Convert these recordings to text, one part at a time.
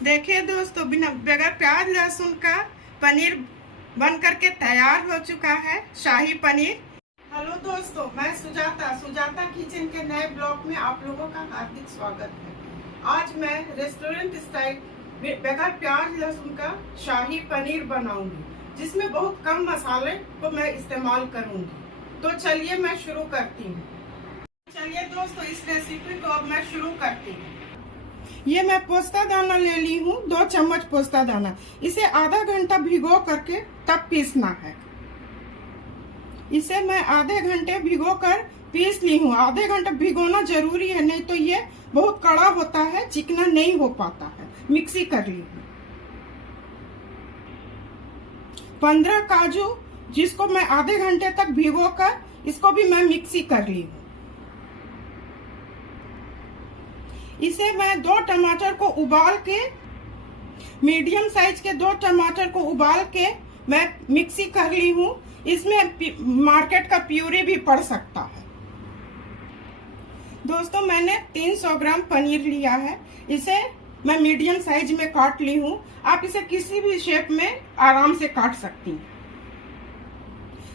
देखिए दोस्तों, बिना बगैर प्याज लहसुन का पनीर बन करके तैयार हो चुका है, शाही पनीर। हेलो दोस्तों, मैं सुजाता किचन के नए ब्लॉग में आप लोगों का हार्दिक स्वागत है। आज मैं रेस्टोरेंट स्टाइल बगैर प्याज लहसुन का शाही पनीर बनाऊंगी, जिसमें बहुत कम मसाले को मैं इस्तेमाल करूंगी। तो चलिए मैं शुरू करती हूँ। चलिए दोस्तों, इस रेसिपी को अब मैं शुरू करती हूँ। ये मैं पोस्ता दाना ले ली हूँ, 2 चम्मच पोस्ता दाना। इसे आधा घंटा भिगो करके तब पीसना है। इसे मैं आधे घंटे भिगो कर पीस ली हूँ। आधे घंटे भिगोना जरूरी है, नहीं तो ये बहुत कड़ा होता है, चिकना नहीं हो पाता है। मिक्सी कर ली हूँ। 15 काजू, जिसको मैं आधे घंटे तक भिगो कर इसको भी मैं मिक्सी कर ली हूँ। इसे मैं 2 टमाटर को उबाल के, मीडियम साइज के 2 टमाटर को उबाल के मैं मिक्सी कर ली हूँ। इसमें मार्केट का प्यूरी भी पड़ सकता है। दोस्तों, मैंने 300 ग्राम पनीर लिया है। इसे मैं मीडियम साइज में काट ली हूँ। आप इसे किसी भी शेप में आराम से काट सकती हैं।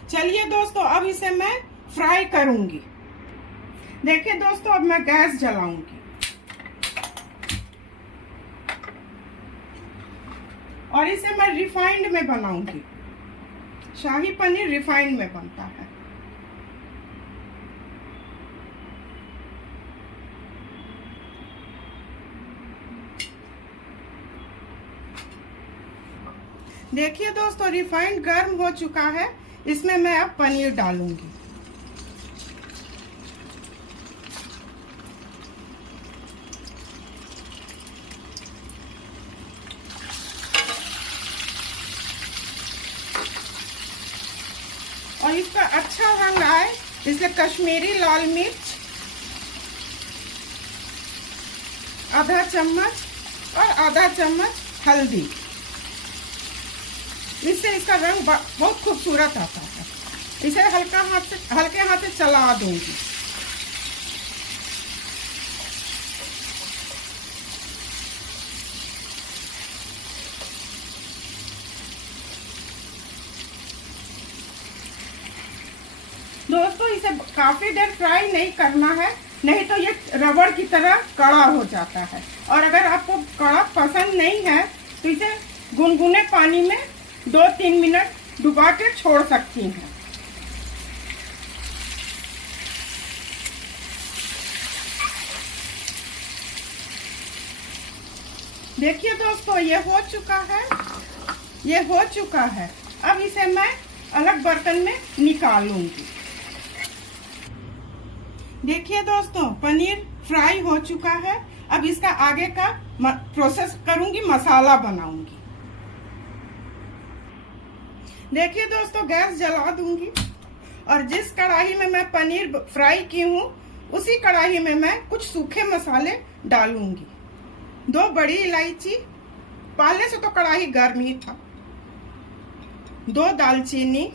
चलिए दोस्तों, अब इसे मैं फ्राई करूंगी। देखिए दोस्तों, अब मैं गैस जलाऊंगी और इसे मैं रिफाइंड में बनाऊंगी। शाही पनीर रिफाइंड में बनता है। देखिए दोस्तों, रिफाइंड गर्म हो चुका है। इसमें मैं अब पनीर डालूंगी। और इसका अच्छा रंग आए इसलिए कश्मीरी लाल मिर्च आधा चम्मच और आधा चम्मच हल्दी। इससे इसका रंग बहुत खूबसूरत आता है। इसे हल्के हाथ से चला दूंगी। दोस्तों, इसे काफी देर फ्राई नहीं करना है, नहीं तो ये रबड़ की तरह कड़ा हो जाता है। और अगर आपको कड़ा पसंद नहीं है तो इसे गुनगुने पानी में 2-3 मिनट डुबा के छोड़ सकती हैं। देखिए दोस्तों, ये हो चुका है। अब इसे मैं अलग बर्तन में निकालूंगी। देखिए दोस्तों, पनीर फ्राई हो चुका है। अब इसका आगे का प्रोसेस करूंगी, मसाला बनाऊंगी। देखिए दोस्तों, गैस जला दूंगी और जिस कढ़ाई में मैं पनीर फ्राई की हूँ उसी कढ़ाई में मैं कुछ सूखे मसाले डालूंगी। 2 बड़ी इलायची, पहले से तो कढ़ाई गर्म ही था। 2 दालचीनी,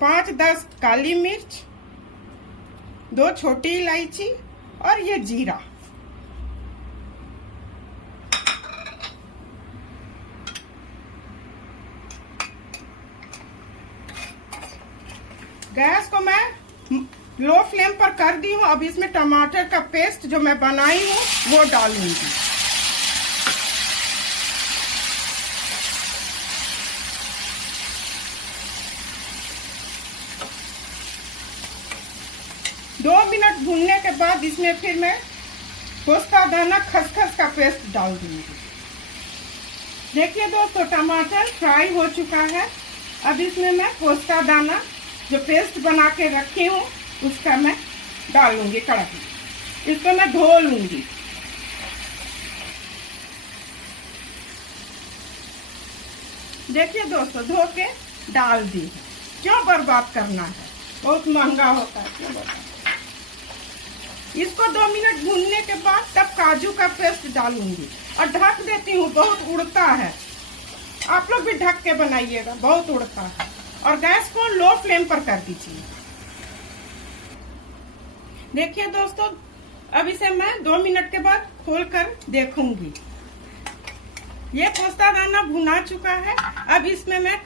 5-10 काली मिर्च, 2 छोटी इलायची और ये जीरा। गैस को मैं लो फ्लेम पर कर दी हूँ। अब इसमें टमाटर का पेस्ट जो मैं बनाई हूँ वो डालूंगी। दो मिनट भूनने के बाद इसमें फिर मैं पोस्ता दाना खसखस का पेस्ट डाल दूंगी। देखिए दोस्तों, टमाटर फ्राई हो चुका है। अब इसमें मैं पोस्ता दाना जो पेस्ट बना के रखी हूँ उसका मैं डालूंगी कढ़ाई। इसको मैं धो लूंगी। देखिए दोस्तों, धो के डाल दी। क्यों बर्बाद करना है, बहुत महंगा होता है, क्यों बर्बाद। इसको 2 मिनट भूनने के बाद तब काजू का पेस्ट डालूंगी और ढक देती हूँ। बहुत उड़ता है, आप लोग भी ढक के बनाइएगा, बहुत उड़ता है। और गैस को लो फ्लेम पर कर दीजिए। देखिए दोस्तों, अब इसे मैं 2 मिनट के बाद खोल कर देखूंगी। ये पोस्तादाना भुना चुका है। अब इसमें मैं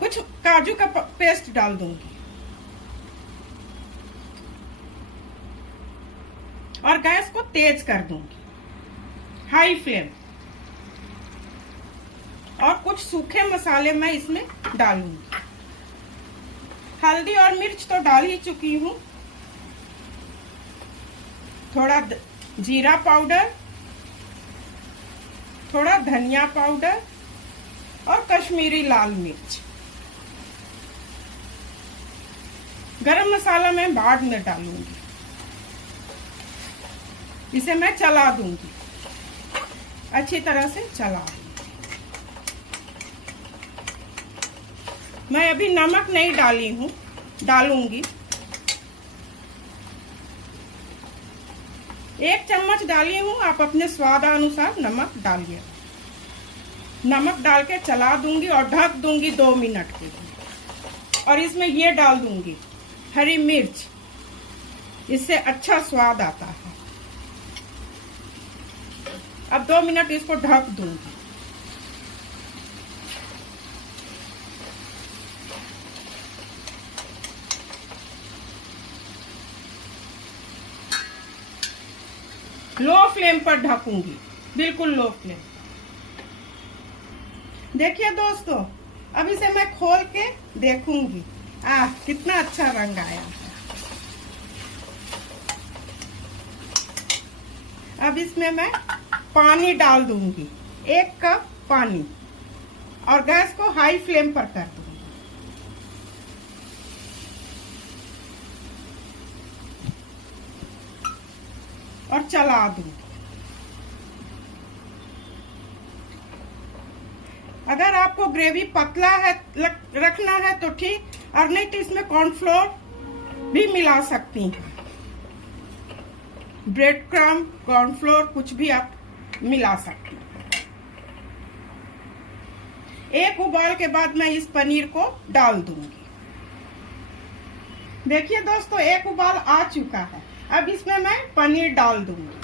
कुछ काजू का पेस्ट डाल दूंगी और गैस को तेज कर दूंगी, हाई फ्लेम। और कुछ सूखे मसाले मैं इसमें डालूंगी। हल्दी और मिर्च तो डाल ही चुकी हूँ। थोड़ा जीरा पाउडर, थोड़ा धनिया पाउडर और कश्मीरी लाल मिर्च। गरम मसाला मैं बाद में डालूंगी। इसे मैं चला दूंगी, अच्छी तरह से चला दूंगी। मैं अभी नमक नहीं डाली हूँ, डालूंगी। 1 चम्मच डाली हूँ, आप अपने स्वाद अनुसार नमक डालिए। नमक डाल के चला दूंगी और ढक दूंगी 2 मिनट के लिए। और इसमें ये डाल दूंगी हरी मिर्च, इससे अच्छा स्वाद आता है। अब 2 मिनट इसको ढक दूंगी। लो फ्लेम पर ढकूंगी, बिल्कुल लो फ्लेम। देखिए दोस्तों, अब इसे मैं खोल के देखूंगी। कितना अच्छा रंग आया है। अब इसमें मैं पानी डाल दूंगी, 1 कप पानी, और गैस को हाई फ्लेम पर कर दूंगी। और चला दूंगी। अगर आपको ग्रेवी पतला है रखना है तो ठीक, और नहीं तो इसमें कॉर्नफ्लोर भी मिला सकती हैं। ब्रेड क्रम्ब, कॉर्नफ्लोर, कुछ भी आप मिला सकती हैं। 1 उबाल के बाद मैं इस पनीर को डाल दूंगी। देखिए दोस्तों, 1 उबाल आ चुका है। अब इसमें मैं पनीर डाल दूंगी।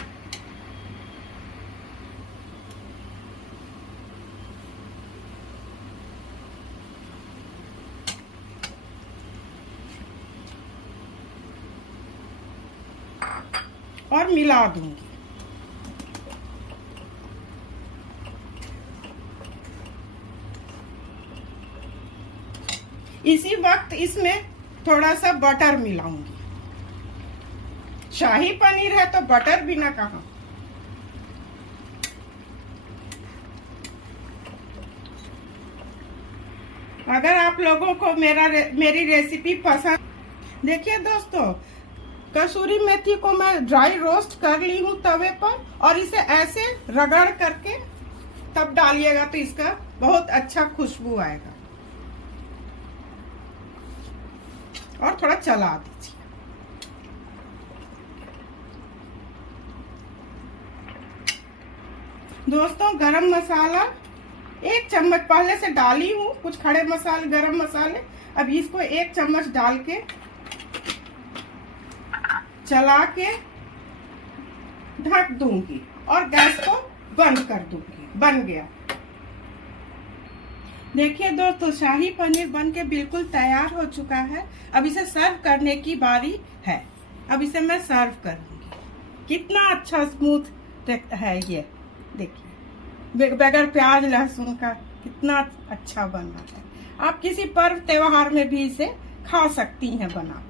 और मिला दूंगी। इसी वक्त इसमें थोड़ा सा बटर मिलाऊंगी। शाही पनीर है तो बटर बिना कहाँ। अगर आप लोगों को मेरी रेसिपी पसंद, देखिए दोस्तों, कसूरी मेथी को मैं ड्राई रोस्ट कर ली हूँ तवे पर, और इसे ऐसे रगड़ करके तब डालिएगा तो इसका बहुत अच्छा खुशबू आएगा। और थोड़ा चला दीजिए। दोस्तों, गरम मसाला 1 चम्मच पहले से डाली हूँ, कुछ खड़े मसाले, गरम मसाले। अब इसको 1 चम्मच डाल के चला के ढक दूंगी और गैस को बंद कर दूंगी। बन गया। देखिए दोस्तों, शाही पनीर बन के बिल्कुल तैयार हो चुका है। अब इसे सर्व करने की बारी है। अब इसे मैं सर्व करूंगी। कितना अच्छा स्मूथ है ये, देखिए, बगैर प्याज लहसुन का कितना अच्छा बना है। आप किसी पर्व त्योहार में भी इसे खा सकती हैं बना।